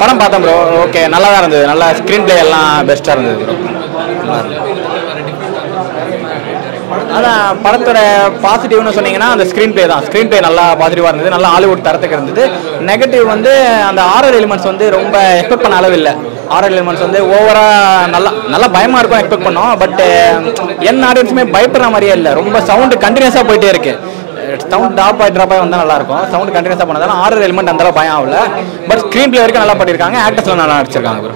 படம் பார்த்தேன் bro. Okay, நல்லா தான் இருந்தது. நல்லா ஸ்க்ரீன் பிளே எல்லாம் பெஸ்ட்டாக இருந்தது ப்ரோ. நல்லா இருந்தது. அதான் படத்தோட பாசிட்டிவ்னு சொன்னீங்கன்னா அந்த ஸ்க்ரீன் பிளே தான். ஸ்க்ரீன் பிளே நல்லா பாசிட்டிவாக இருந்தது. நல்லா ஹாலிவுட் தரத்துக்கு இருந்தது. நெகட்டிவ் வந்து அந்த ஹாரர் எலிமெண்ட்ஸ் வந்து ரொம்ப எக்ஸ்பெக்ட் பண்ண அளவு இல்லை. ஹாரர் எலிமெண்ட்ஸ் வந்து ஓவராக நல்லா பயமாக இருக்கும் எக்ஸ்பெக்ட் பண்ணோம். பட் என் ஆடியன்ஸுமே பயப்படுற மாதிரியே இல்லை. ரொம்ப சவுண்டு கண்டினியூஸாக போயிட்டே இருக்கு. சவுண்ட் ட்ராப் ஆகி வந்தால் நல்லாயிருக்கும். சவுண்ட் கண்டினியூஸாக பண்ணதால ஹாரர் எலிமெண்ட் அந்தளவு பயம் ஆகல. பட் ஸ்க்ரீன் பிளே வரைக்கும் நல்லா பண்ணியிருக்காங்க. ஆக்டர்ஸ்லாம் நல்லா நடிச்சிருக்காங்க ப்ரோ.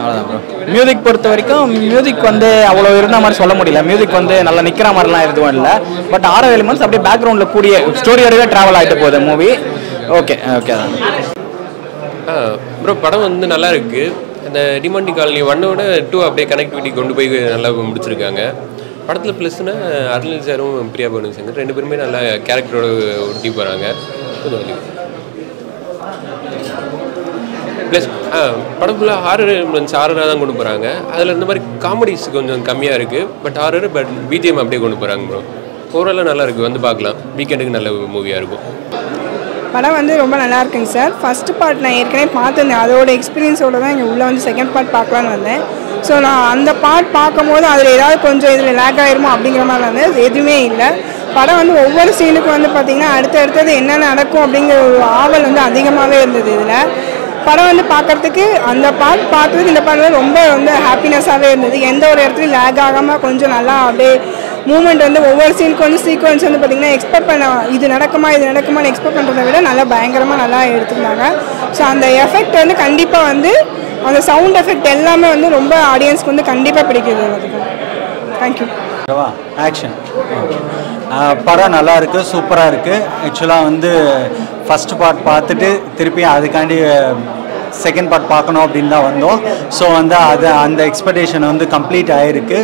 அவ்வளோதான் ப்ரோ. மியூசிக் பொறுத்த வரைக்கும் மியூசிக் வந்து அவ்வளோ இருந்த மாதிரி சொல்ல முடியல. மியூசிக் வந்து நல்லா நிற்கிற மாதிரிலாம் எதுவும் இல்லை. பட் ஹாரர் எலிமெண்ட்ஸ் அப்படியே பேக்ரவுண்டில் கூடிய ஸ்டோரியோடவே ட்ராவல் ஆகிட்டு போகுது மூவி. ஓகே ஓகே தான் ப்ரோ. படம் வந்து நல்லா இருக்குது. அந்த டிமாண்டி காலனி 1 2 அப்படியே கனெக்டிவிட்டி கொண்டு போய் நல்லா முடிச்சிருக்காங்க. படத்தில் ப்ளஸ்னா அருள் சாரும் பிரியா பவன் சங்கர் 2 பேருமே நல்லா கேரக்டரோட ஒட்டி போகிறாங்க. ப்ளஸ் படம் ஃபுல்லாக ஹாரராக தான் கொண்டு போகிறாங்க. அதில் இந்த மாதிரி காமெடிஸ் கொஞ்சம் கம்மியாக இருக்குது. பட் ஹாரர் பட் பிஜிஎம் அப்படியே கொண்டு போகிறாங்க ப்ரோ. ஓவராலாக நல்லா இருக்குது. வந்து பார்க்கலாம். வீக்கெண்டுக்கு நல்ல மூவியாக இருக்கும். படம் வந்து ரொம்ப நல்லா இருக்குங்க சார். ஃபஸ்ட்டு பார்ட் நான் ஏற்கனவே பார்த்துருந்தேன். அதோட எக்ஸ்பீரியன்ஸோடு தான் இங்கே உள்ளே வந்து செகண்ட் பார்ட் பார்க்கலான்னு வந்தேன். ஸோ நான் அந்த பார்ட் பார்க்கும்போது அதில் ஏதாவது கொஞ்சம் இதில் லேக் ஆகிருமோ அப்படிங்கிற மாதிரி இருந்தது. எதுவுமே இல்லை. படம் வந்து ஒவ்வொரு சீனுக்கும் வந்து பார்த்திங்கன்னா அடுத்தடுத்தது என்ன நடக்கும் அப்படிங்கிற ஒரு ஆவல் வந்து அதிகமாகவே இருந்தது. இதில் படம் வந்து பார்க்குறதுக்கு அந்த பார்ட் பார்க்குறதுக்கு இந்த பார்ட் ரொம்ப வந்து ஹாப்பினஸ்ஸாகவே இருந்தது. எந்த ஒரு இடத்துலையும் லேக் ஆகாமல் கொஞ்சம் நல்லா அப்படியே மூமெண்ட் வந்து ஒவ்வொரு சீனுக்கு வந்து சீக்வன்ஸ் வந்து பார்த்திங்கன்னா எக்ஸ்பெக்ட் பண்ண இது நடக்குமான்னு எக்ஸ்பெக்ட் பண்ணுறதை விட நல்லா பயங்கரமாக நல்லா எடுத்துருந்தாங்க. ஸோ அந்த எஃபெக்ட் வந்து கண்டிப்பாக வந்து அந்த சவுண்ட் எஃபெக்ட் எல்லாமே வந்து ரொம்ப ஆடியன்ஸ்க்கு வந்து கண்டிப்பாக பிடிக்குது. அதுக்கு தேங்க்யூ. ஆக்ஷன் படம் நல்லா இருக்குது. சூப்பராக இருக்குது. ஆக்சுவலாக வந்து ஃபஸ்ட்டு பார்ட் பார்த்துட்டு திருப்பி அதுக்காண்டி செகண்ட் பார்ட் பார்க்கணும் அப்படின்னு தான் வந்தோம். ஸோ வந்து அந்த எக்ஸ்பெக்டேஷன் வந்து கம்ப்ளீட் ஆகிருக்கு.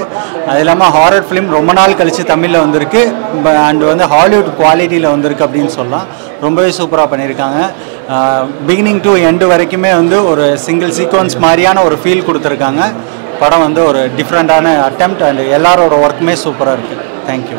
அது இல்லாமல் ஹாரர் ஃபிலிம் ரொம்ப நாள் கழித்து தமிழில் வந்திருக்கு. அண்ட் வந்து ஹாலிவுட் குவாலிட்டியில் வந்திருக்கு அப்படின்னு சொல்லலாம். ரொம்பவே சூப்பராக பண்ணியிருக்காங்க. பிகினிங் டு எண்டு வரைக்குமே வந்து ஒரு சிங்கிள் சீக்வன்ஸ் மாதிரியான ஒரு ஃபீல் கொடுத்துருக்காங்க. படம் வந்து ஒரு டிஃப்ரெண்ட்டான அட்டெம்ப்ட் அண்ட் எல்லாரோட ஒர்க்குமே சூப்பராக இருக்குது. தேங்க்யூ.